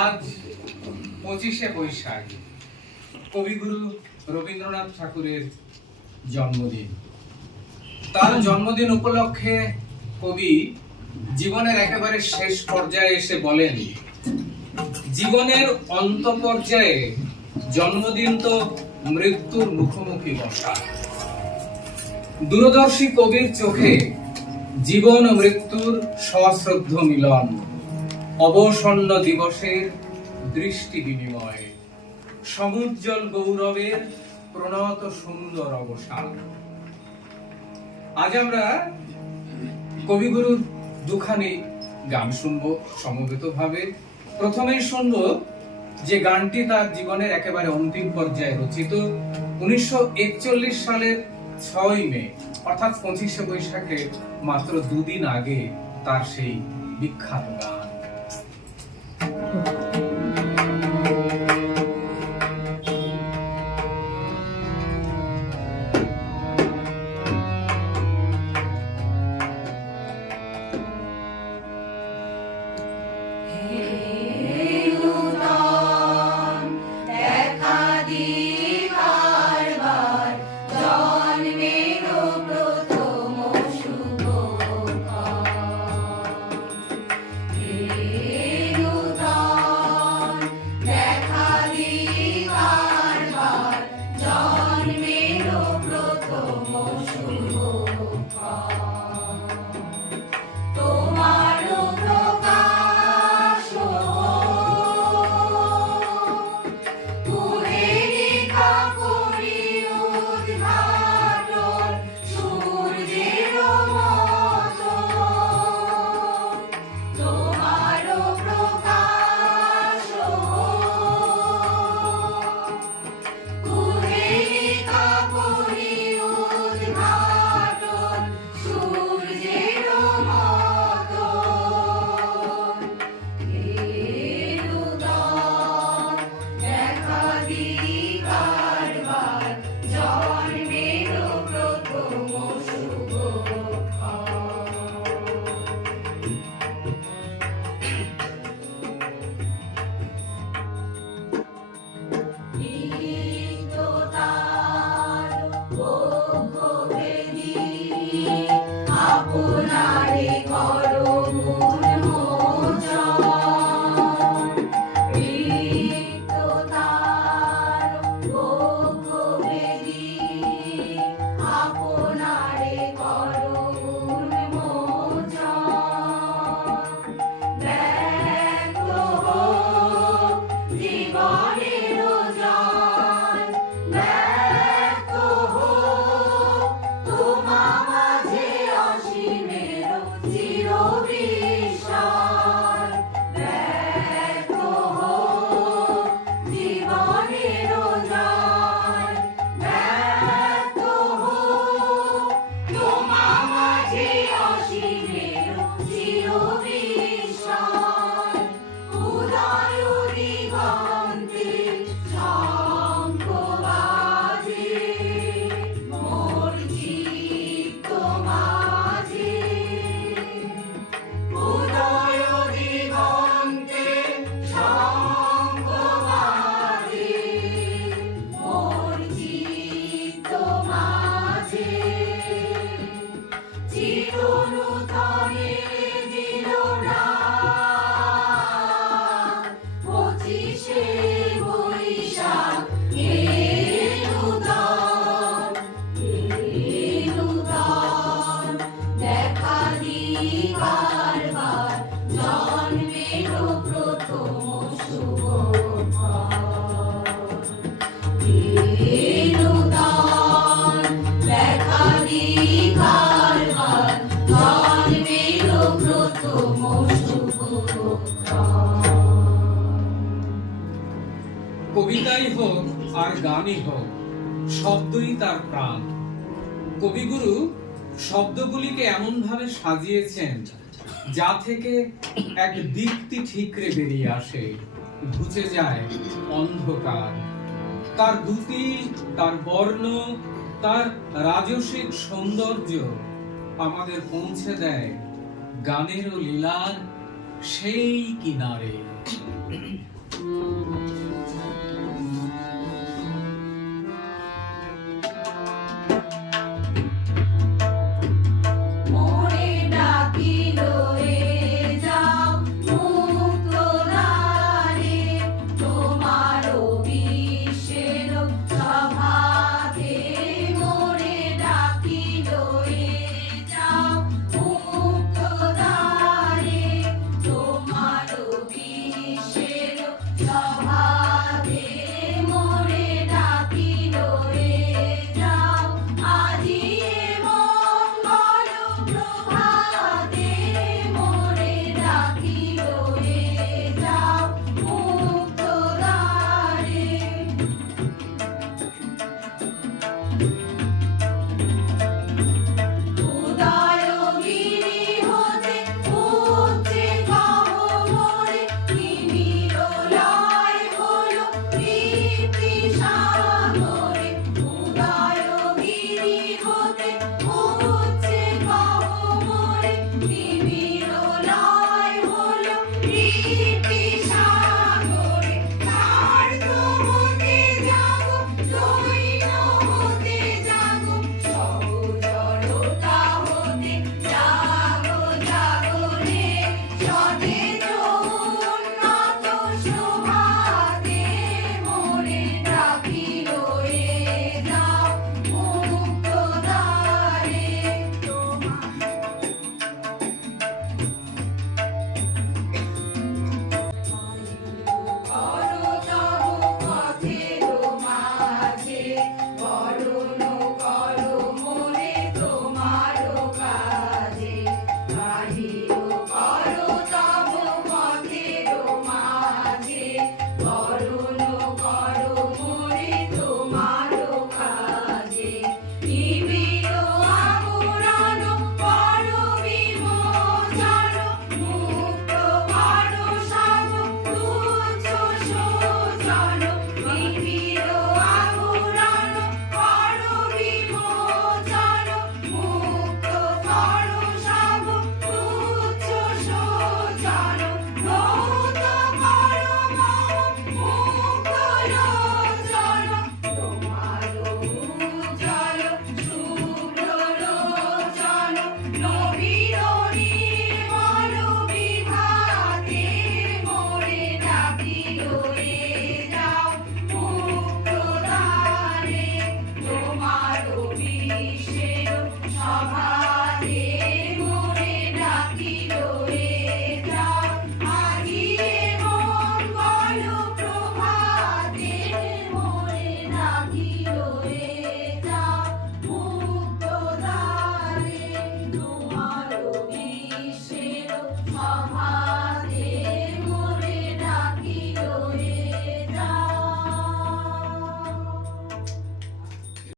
আজ 25শে বৈশাখ, কবিগুরু রবীন্দ্রনাথ ঠাকুরের জন্মদিন। তার জন্মদিন উপলক্ষে কবি জীবনের একেবারে শেষ পর্যায়ে এসে বলেন, জীবনের অন্ত পর্যায়ে জন্মদিন তো মৃত্যুর মুখোমুখি বসা। দূরদর্শী কবির চোখে জীবন ও মৃত্যুর সশ্রদ্ধ মিলন, অবসন্ন দিবসের দৃষ্টি বিনিময়, সমুজ্জ্বল গৌরবের প্রণত সুন্দর অবসান। আজ আমরা কবিগুরুর দুখানি গান শুনবো সমবেত ভাবে। প্রথমেই শুনবো যে গানটি তার জীবনের একেবারে অন্তিম পর্যায়ে রচিত, 1941 সালের 6 মে, অর্থাৎ 25শে বৈশাখে মাত্র দুদিন আগে তার সেই বিখ্যাত গান। কবিতাই হোক আর গানই হোক, শব্দই তার প্রাণ। কবিগুরু শব্দগুলিকে এমন ভাবে সাজিয়েছেন যা থেকে এক দীপ্তি ঠিকরে বেরিয়ে আসে, ঘুচে যায় অন্ধকার। তার দ্যুতি, তার বর্ণ, তার রাজসিক সৌন্দর্য আমাদের পৌঁছে দেয় গানেরও লীলার সেই কিনারে।